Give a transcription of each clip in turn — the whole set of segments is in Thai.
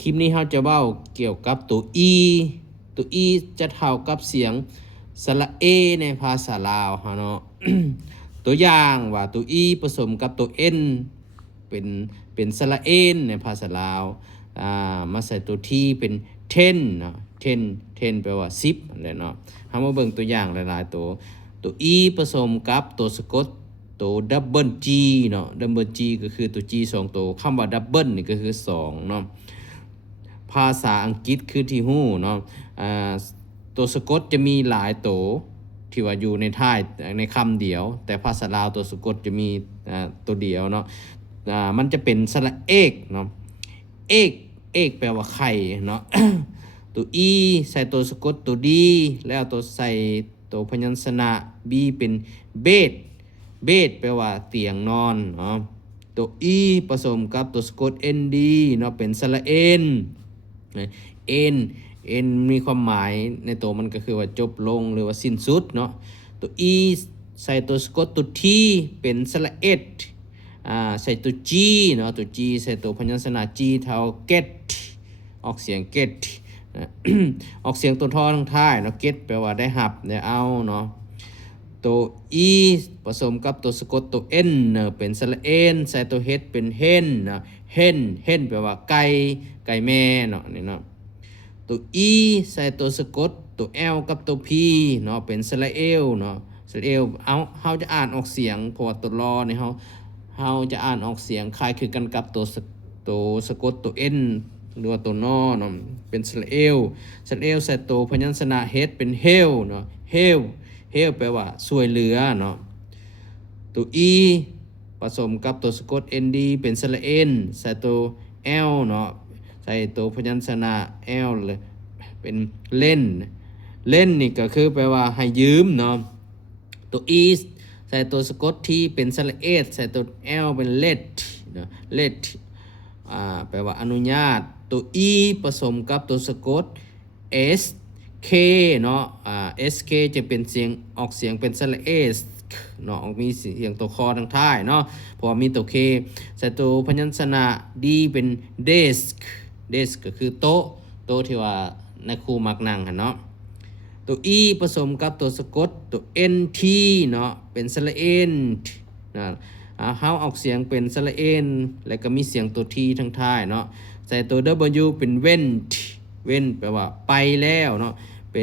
คลิปนี้เราจะเว้าเกี่ยวกับตัว e ตัว e จะเท่ากับเสียงสระเอในภาษาลาวเนาะ ตัวอย่างว่าตัว e ผสมกับตัว n เป็นเป็นสระเอนในภาษาลาวมาใส่ตัว t เป็น ten เนาะ ten แปลว่า10นั่นแหละเนาะเฮามาเบิ่งตัวอย่างหลายๆตัว e ผสมกับตัวสะกดตัว double g เนาะ double g ก็คือตัว g 2ตัวคำว่า double นี่ก็คือ2เนาะภาษาอังกฤษคือที่ฮู้เนาะตัวสะกดจะมีหลายตัวที่ว่าอยู่ในท้ายในคำเดียวแต่ภาษาลาวตัวสะกดจะมีตัวเดียวเนาะมันจะเป็นสระเอกเนาะเอกแปลว่าไข่เนาะ ตัว e ใส่ตัวสะกดตัว d แล้วตัวใส่ตัวพยัญชนะ b เป็นเบดแปลว่าเตียงนอนเนาะตัว e ผสมกับตัวสะกด nd เนาะเป็นสระเอ็นมีความหมายในตัวมันก็คือว่าจบลงหรือว่าสิ้นสุดเนาะตัว e ใส่ตัวสะกดตัว t เป็นสระเอ็ดใส่ตัว g เนาะตัว g ใส่ตัวพยัญชนะ g เท่า get ออกเสียง get ออกเสียงตัวทอทั้งท้ายเนาะ get แปลว่าได้หับได้เอาเนาะตัว e ผสมกับตัวสะกดตัว n เนาะเป็นสระเอ็นใส่ตัว h เป็น hen เนาะ hen แปลว่าไก่แม่เนาะนี่เนาะตัว e ใส่ตัวสะกดตัว l กับตัว p เนาะเป็นสระเอลเนาะสระเอลเฮาจะอ่านออกเสียงเพราะว่าตัวรอเนี่ยเฮาจะอ่านออกเสียงคล้ายคือกันกับตัวสะกดตัว n หรือว่าตัวนอเนาะเป็นสระเอลใส่ตัวพยัญชนะ h เป็น hel เนาะ hel แปลว่าช่วยเหลือเนาะตัว e ผสมกับตัวสะกด nd เป็นสระเอ็นใส่ตัว l เนาะใส่ตัวพยัญชนะ l เลยเป็นเล่นนี่ก็คือแปลว่าให้ยืมเนาะตัว e ใส่ตัวสะกด t เป็นสระเอดใส่ตัว l เป็น let เนาะ let แปลว่าอนุญาตตัว e ผสมกับตัวสะกด s k เนาะs k จะเป็นเสียงออกเสียงเป็นสระเอสเนาะมีเสียงตัวคอทางท้ายเนาะเพราะมีตัว k ใส่ตัวพยัญชนะ d เป็น desk ก็คือโต๊ะที่ว่าในครูมักนั่งเนาะตัว e ผสมกับตัวสะกดตัว nt เนาะเป็นสระเอ็นนะเฮาออกเสียงเป็นสระเอ็นแล้วก็มีเสียงตัว t ทางท้ายเนาะใส่ตัว w เป็น went แปลว่าไปแล้วเนาะเ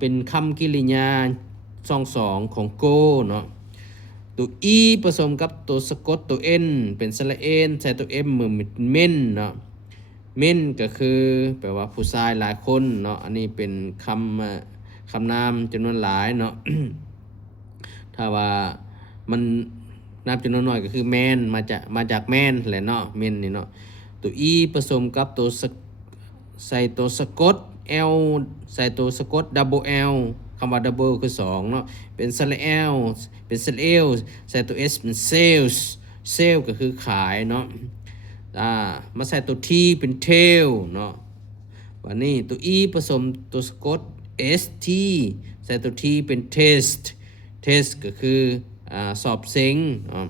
ป็นคำกริยาสองของ go เนาะตัว e ผสมกับตัวสะกดตัว n เป็นสระเอ็นใส่ตัว m เหมือน men เนาะ men ก็คือแปลว่าผู้ชายหลายคนเนาะอันนี้เป็นคำนามจำนวนหลายเนาะ ถ้าว่ามันนับจำนวนน้อยก็คือ man มาจาก man แหละเนาะ men นี่เนาะตัว e ผสมกับตัวใส่ตัวสะกด l ใส่ตัวสะกด double l คำว่า double คือ2เนาะเป็นสระ l เป็นสระ l ใส่ตัว s เป็น sales ก็คือขายเนาะมาใส่ตัว t เป็น tail เนาะวันนี้ตัว e ผสมตัวสะกด st ใส่ตัว t เป็น test ก็คือสอบเซ็งเนาะ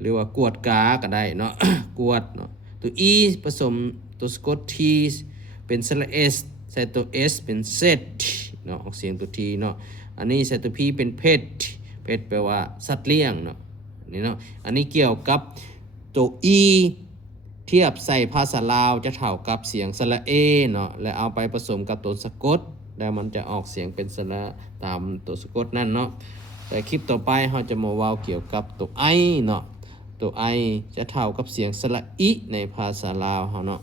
หรือว่ากวดกาก็ได้เนาะ กวดเนาะตัว e ผสมตัวสะกด t เป็นสระ s ใส่ตัว s เป็น set เนาะออกเสียงตัว t เนาะอันนี้ใส่ตัว p เป็น pet แปลว่าสัตว์เลี้ยงเนาะนี่เนาะอันนี้เกี่ยวกับตัว e เทียบใส่ภาษาลาวจะเท่ากับเสียงสระเอเนาะและเอาไปผสมกับตัวสะกดแล้วมันจะออกเสียงเป็นสระตามตัวสะกดนั่นเนาะแต่คลิปต่อไปเราจะมาว่าเกี่ยวกับตัว i เนาะตัว i จะเท่ากับเสียงสระอิในภาษาลาวเนาะ